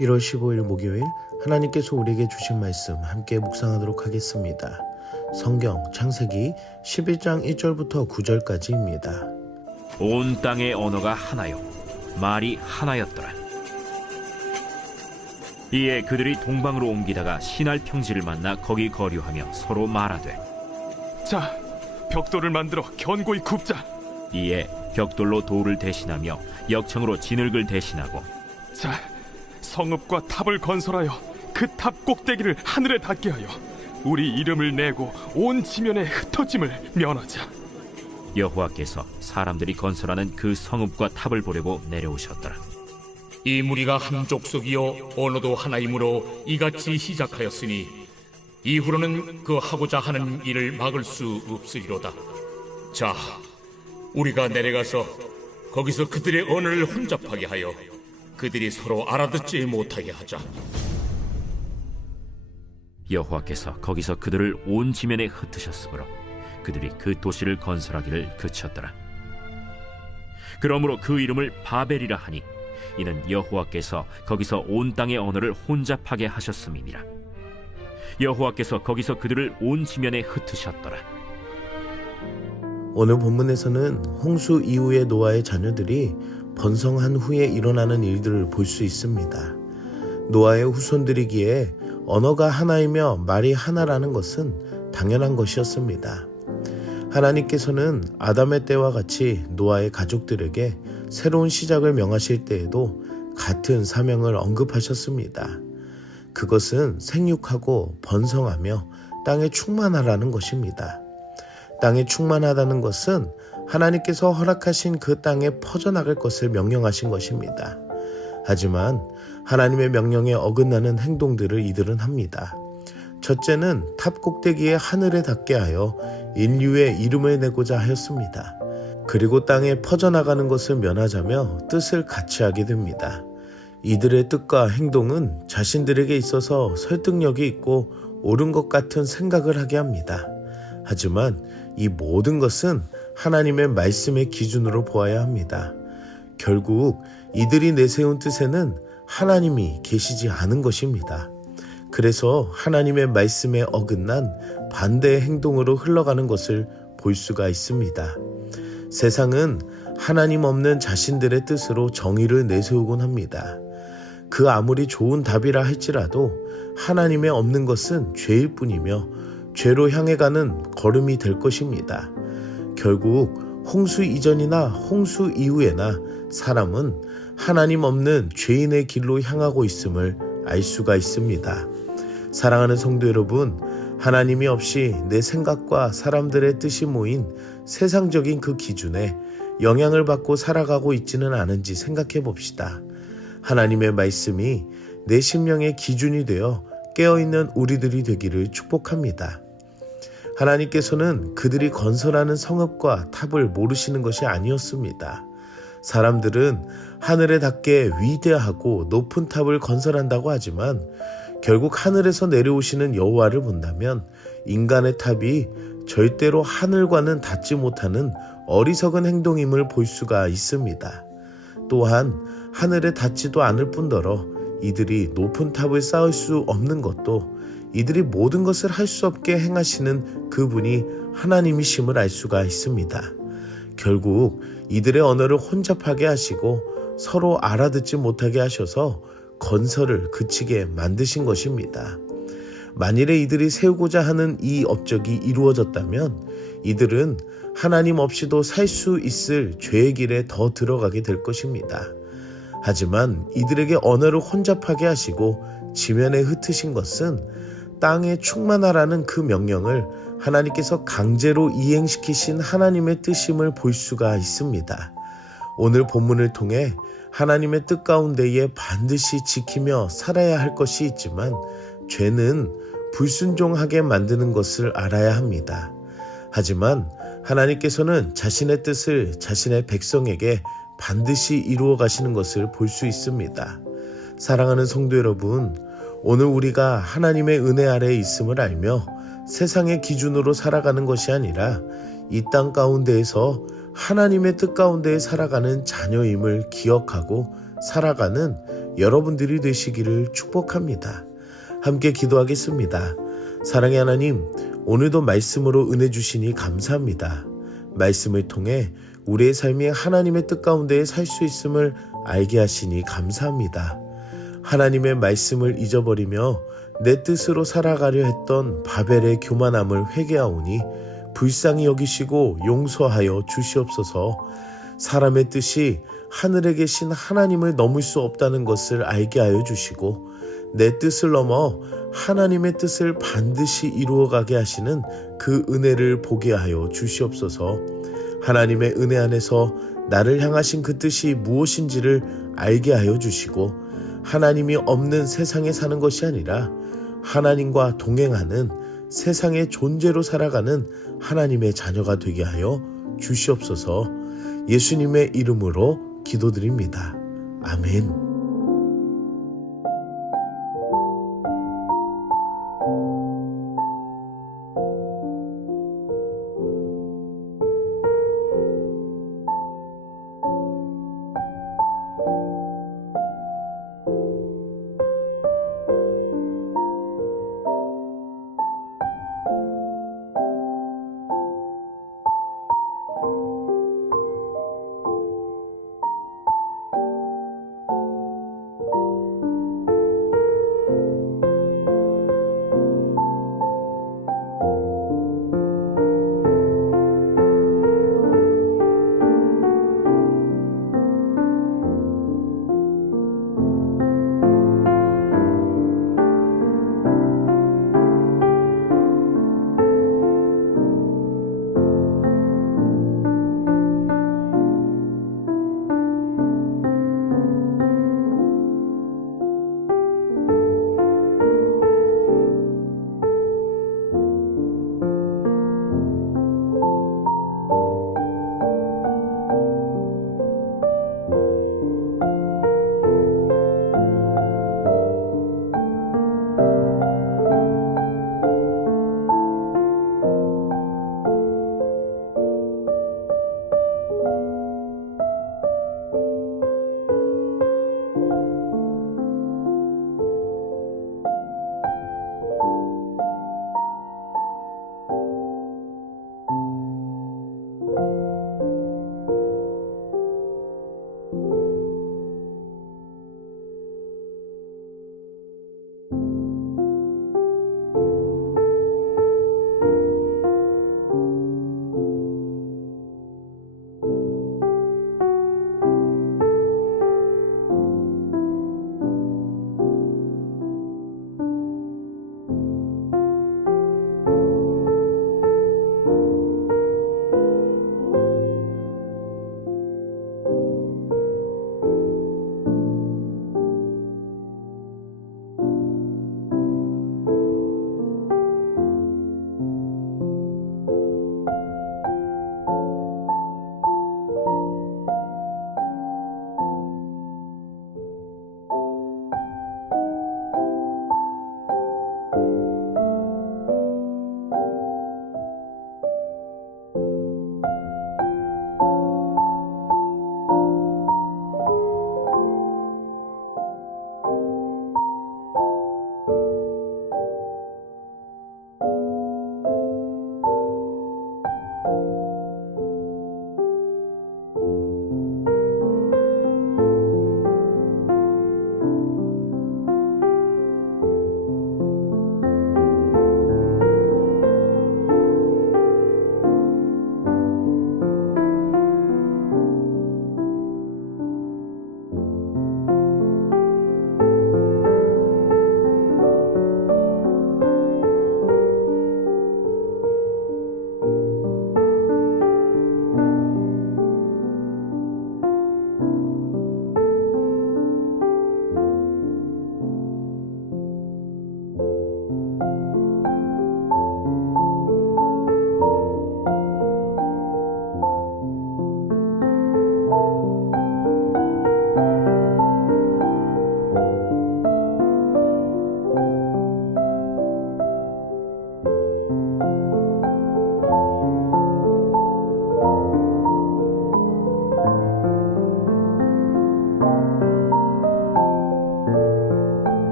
1월 15일 목요일 하나님께서 우리에게 주신 말씀 함께 묵상하도록 하겠습니다. 성경 창세기 11장 1절부터 9절까지입니다. 온 땅의 언어가 하나요 말이 하나였더라. 이에 그들이 동방으로 옮기다가 시날 평지를 만나 거기 거류하며 서로 말하되, 자, 벽돌을 만들어 견고히 굽자. 이에 벽돌로 돌을 대신하며 역청으로 진흙을 대신하고, 자, 성읍과 탑을 건설하여 그 탑 꼭대기를 하늘에 닿게 하여 우리 이름을 내고 온 지면에 흩어짐을 면하자. 여호와께서 사람들이 건설하는 그 성읍과 탑을 보려고 내려오셨더라. 이 무리가 한 족속이요 언어도 하나이므로 이같이 시작하였으니 이후로는 그 하고자 하는 일을 막을 수 없으리로다. 자, 우리가 내려가서 거기서 그들의 언어를 혼잡하게 하여 그들이 서로 알아듣지 못하게 하자. 여호와께서 거기서 그들을 온 지면에 흩으셨으므로 그들이 그 도시를 건설하기를 그쳤더라. 그러므로 그 이름을 바벨이라 하니 이는 여호와께서 거기서 온 땅의 언어를 혼잡하게 하셨음이니라. 여호와께서 거기서 그들을 온 지면에 흩으셨더라. 오늘 본문에서는 홍수 이후의 노아의 자녀들이 번성한 후에 일어나는 일들을 볼 수 있습니다. 노아의 후손들이기에 언어가 하나이며 말이 하나라는 것은 당연한 것이었습니다. 하나님께서는 아담의 때와 같이 노아의 가족들에게 새로운 시작을 명하실 때에도 같은 사명을 언급하셨습니다. 그것은 생육하고 번성하며 땅에 충만하라는 것입니다. 땅에 충만하다는 것은 하나님께서 허락하신 그 땅에 퍼져나갈 것을 명령하신 것입니다. 하지만 하나님의 명령에 어긋나는 행동들을 이들은 합니다. 첫째는 탑 꼭대기에 하늘에 닿게 하여 인류의 이름을 내고자 하였습니다. 그리고 땅에 퍼져나가는 것을 면하자며 뜻을 같이 하게 됩니다. 이들의 뜻과 행동은 자신들에게 있어서 설득력이 있고 옳은 것 같은 생각을 하게 합니다. 하지만 이 모든 것은 하나님의 말씀의 기준으로 보아야 합니다. 결국 이들이 내세운 뜻에는 하나님이 계시지 않은 것입니다. 그래서 하나님의 말씀에 어긋난 반대의 행동으로 흘러가는 것을 볼 수가 있습니다. 세상은 하나님 없는 자신들의 뜻으로 정의를 내세우곤 합니다. 그 아무리 좋은 답이라 할지라도 하나님의 없는 것은 죄일 뿐이며 죄로 향해 가는 걸음이 될 것입니다. 결국 홍수 이전이나 홍수 이후에나 사람은 하나님 없는 죄인의 길로 향하고 있음을 알 수가 있습니다. 사랑하는 성도 여러분, 하나님이 없이 내 생각과 사람들의 뜻이 모인 세상적인 그 기준에 영향을 받고 살아가고 있지는 않은지 생각해 봅시다. 하나님의 말씀이 내 심령의 기준이 되어 깨어있는 우리들이 되기를 축복합니다. 하나님께서는 그들이 건설하는 성읍과 탑을 모르시는 것이 아니었습니다. 사람들은 하늘에 닿게 위대하고 높은 탑을 건설한다고 하지만 결국 하늘에서 내려오시는 여호와를 본다면 인간의 탑이 절대로 하늘과는 닿지 못하는 어리석은 행동임을 볼 수가 있습니다. 또한 하늘에 닿지도 않을 뿐더러 이들이 높은 탑을 쌓을 수 없는 것도 이들이 모든 것을 할 수 없게 행하시는 그분이 하나님이심을 알 수가 있습니다. 결국 이들의 언어를 혼잡하게 하시고 서로 알아듣지 못하게 하셔서 건설을 그치게 만드신 것입니다. 만일에 이들이 세우고자 하는 이 업적이 이루어졌다면 이들은 하나님 없이도 살 수 있을 죄의 길에 더 들어가게 될 것입니다. 하지만 이들에게 언어를 혼잡하게 하시고 지면에 흩으신 것은 땅에 충만하라는 그 명령을 하나님께서 강제로 이행시키신 하나님의 뜻임을 볼 수가 있습니다. 오늘 본문을 통해 하나님의 뜻 가운데에 반드시 지키며 살아야 할 것이 있지만 죄는 불순종하게 만드는 것을 알아야 합니다. 하지만 하나님께서는 자신의 뜻을 자신의 백성에게 반드시 이루어 가시는 것을 볼 수 있습니다. 사랑하는 성도 여러분, 오늘 우리가 하나님의 은혜 아래에 있음을 알며 세상의 기준으로 살아가는 것이 아니라 이 땅 가운데에서 하나님의 뜻 가운데 살아가는 자녀임을 기억하고 살아가는 여러분들이 되시기를 축복합니다. 함께 기도하겠습니다. 사랑의 하나님, 오늘도 말씀으로 은혜 주시니 감사합니다. 말씀을 통해 우리의 삶이 하나님의 뜻 가운데 살 수 있음을 알게 하시니 감사합니다. 하나님의 말씀을 잊어버리며 내 뜻으로 살아가려 했던 바벨의 교만함을 회개하오니 불쌍히 여기시고 용서하여 주시옵소서. 사람의 뜻이 하늘에 계신 하나님을 넘을 수 없다는 것을 알게 하여 주시고 내 뜻을 넘어 하나님의 뜻을 반드시 이루어가게 하시는 그 은혜를 보게 하여 주시옵소서. 하나님의 은혜 안에서 나를 향하신 그 뜻이 무엇인지를 알게 하여 주시고 하나님이 없는 세상에 사는 것이 아니라 하나님과 동행하는 세상의 존재로 살아가는 하나님의 자녀가 되게 하여 주시옵소서. 예수님의 이름으로 기도드립니다. 아멘.